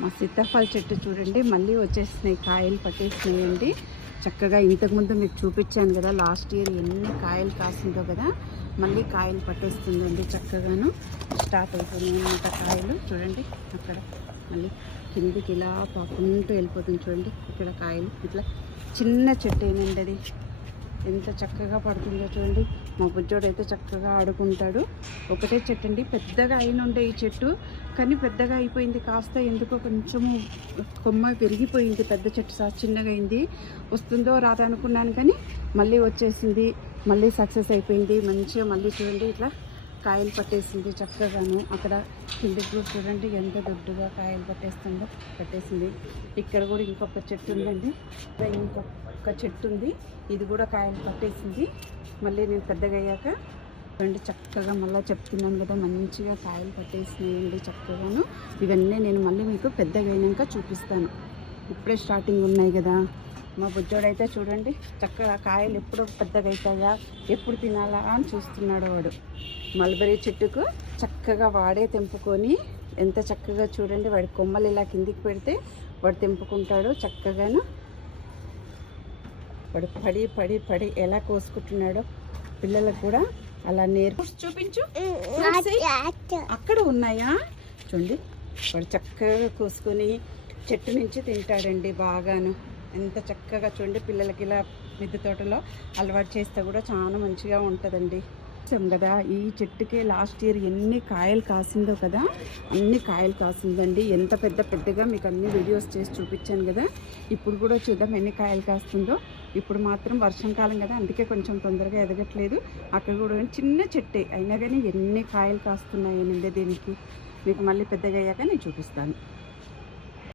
మా సీతాఫల చెట్టు చూడండి మళ్ళీ వచ్చేసినాయి, కాయలు పట్టేసినాయండి. చక్కగా ఇంతకుముందు మీకు చూపించాను కదా, లాస్ట్ ఇయర్ ఎన్ని కాయలు కాసిందో కదా, మళ్ళీ కాయలు పట్టేస్తుందండి. చక్కగాను స్టార్ట్ అయిపోయినాయి అన్నమాట కాయలు. చూడండి అక్కడ మళ్ళీ కిందికి ఇలా పాకుంటూ వెళ్ళిపోతుంది. చూడండి ఇక్కడ కాయలు ఇట్లా చిన్న చెట్టు ఏనండి, అది ఎంత చక్కగా పడుతుందో చూడండి. మా బుజ్జోడు అయితే చక్కగా ఆడుకుంటాడు. ఒకటే చెట్టు అండి, పెద్దగా అయినుండే ఈ చెట్టు, కానీ పెద్దగా అయిపోయింది కాస్త, ఎందుకో కొంచెము కొమ్మ పెరిగిపోయింది. పెద్ద చెట్టు చిన్నగా అయింది, వస్తుందో రాదో అనుకున్నాను కానీ మళ్ళీ వచ్చేసింది, మళ్ళీ సక్సెస్ అయిపోయింది మంచిగా. మళ్ళీ చూడండి ఇట్లా కాయలు పట్టేసింది చక్కగాను. అక్కడ కిందకి కూడా చూడండి ఎంత దొడ్డుగా కాయలు పట్టేసింది. ఇక్కడ కూడా ఇంకొక చెట్టు ఉందండి, ఇంకొక చెట్టు ఉంది, ఇది కూడా కాయలు పట్టేసింది. మళ్ళీ నేను పెద్దగా అయ్యాక చూడండి చక్కగా మళ్ళీ చెప్తున్నాను కదా, మంచిగా కాయలు పట్టేసినాయండి చక్కగాను. ఇవన్నీ నేను మళ్ళీ మీకు పెద్దగా అయినాక చూపిస్తాను, ఇప్పుడే స్టార్టింగ్ ఉన్నాయి కదా. మా బుజ్జోడైతే చూడండి చక్కగా కాయలు ఎప్పుడు పెద్దగా అవుతాయా, ఎప్పుడు తినాలా అని చూస్తున్నాడు వాడు. మల్బరీ చెట్టుకు చక్కగా వాడే తెంపుకొని ఎంత చక్కగా చూడండి, వాడి కొమ్మలు ఇలా కిందికి పెడితే వాడు తెంపుకుంటాడు చక్కగాను. వాడు పడి పడి పడి ఎలా కోసుకుంటున్నాడో పిల్లలకు కూడా అలా చూపించు. అక్కడ ఉన్నాయా చూడండి, వాడు చక్కగా కోసుకొని చెట్టు నుంచి తింటాడండి బాగాను. ఎంత చక్కగా చూడండి, పిల్లలకి ఇలా మిద్దె తోటలో అలవాటు చేస్తే కూడా చాలా మంచిగా ఉంటుందండి కదా. ఈ చెట్టుకి లాస్ట్ ఇయర్ ఎన్ని కాయలు కాసిందో కదా, అన్ని కాయలు కాసిందండి. ఎంత పెద్దగా మీకు అన్ని వీడియోస్ చేసి చూపించాను కదా. ఇప్పుడు కూడా చూద్దాం ఎన్ని కాయలు కాస్తుందో. ఇప్పుడు మాత్రం వర్షాకాలం కదా, అందుకే కొంచెం తొందరగా ఎదగట్లేదు. అక్కడ కూడా చిన్న చెట్టే అయినా కానీ ఎన్ని కాయలు కాస్తున్నాయనండి దీనికి. మీకు మళ్ళీ పెద్దగా అయ్యాక నేను చూపిస్తాను.